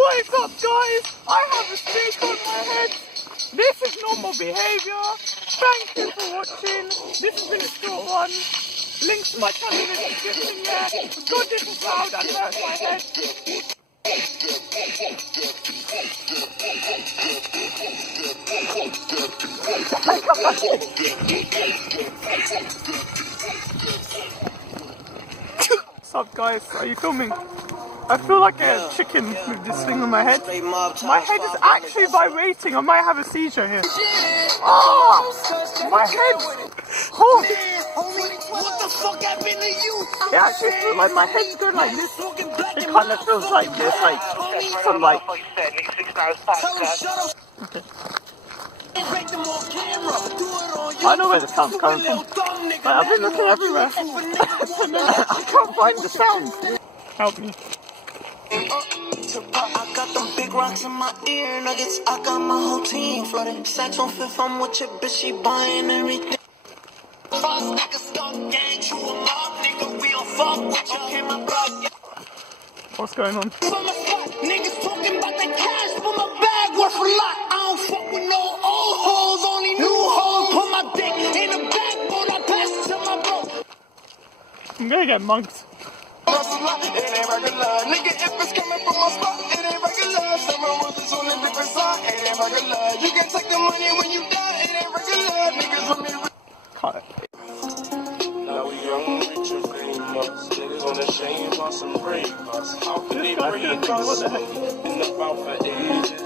What is up, guys? I have a snake on my head. This is normal behaviour. Thank you for watching. This has been a short one. Links to my channel in the description there. God, this is loud and hurts my head. What's up, guys? Are you filming? I feel like a chicken with this thing on my head. My head is actually vibrating. I might have a seizure here. Oh, my head. Oh. What the fuck happened to you? It actually feels like my head's going like this. It kind of feels like this, like from like. Okay. I know where the sound's coming from. Like, I've been looking everywhere. I can't find the sound. Help me. I got them big rocks in my ear nuggets. I got my whole team flooded. Sacks on fifth, I'm with your bitch, she buying everything. What's going on? Niggas talking about that cash, but my bag worth a lot. I don't fuck with no old hoes, only new hoes. Put my dick in the backbone, I pass it to my bro. I'm gonna get mugged. It ain't regular, nigga. If it's coming from my spot, it ain't regular. Summer roses on a different side, it ain't regular. You can take the money when you die, it ain't regular. Niggas with me. Cut it. Now we young, rich and famous. Niggas on the shame on some brave us. How can they bring us? Been about for ages.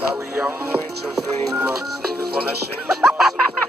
Now we young, rich and famous. Niggas on the shame on some brave us.